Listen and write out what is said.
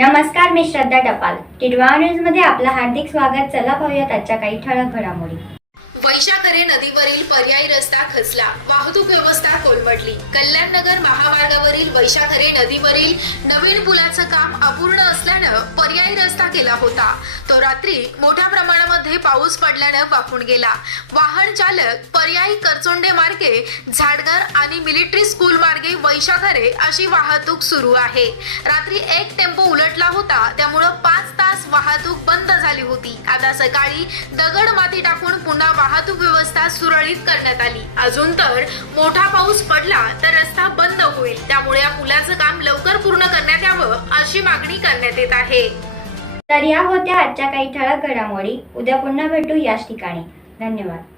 नमस्कार मी श्रद्धा टपाल. टिडवा न्यूजमध्ये आपलं हार्दिक स्वागत. चला पाहूयात आजच्या काही ठळक घडामोडी. वैशाखरे नदीवरील पर्यायी रस्ता खचला. वाहतूक व्यवस्था कोलमडली. कल्याणनगर महामार्गावरील वैशाखरे नदीवरील नवीन पुलाचं काम अपूर्ण असल्यानं पर्यायी रस्ता केला होता. तो रात्री मोठ्या प्रमाणामध्ये पाऊस पडल्यानं वाहून गेला. वाहन चालक पर्यायी करचोंडे मार्गे झाडगर आणि मिलिटरी स्कूल मार्गे वैशाघरे अशी वाहतूक सुरू आहे. रात्री एक टेम्पो उलटला होता त्यामुळं पाच तास वाहतूक बंद झाली होती. आता सकाळी दगड माती टाकून पुन्हा वाहतूक व्यवस्था सुरळीत करण्यात आली. अजून तर मोठा पाऊस पडला तर रस्ता बंद होईल. त्यामुळे या पुलाचं काम लवकर पूर्ण करण्यात यावं अशी मागणी करण्यात येत आहे. तर या होत्या आजच्या काही ठळक घडामोडी. उद्या पुन्हा भेटू याच ठिकाणी. धन्यवाद.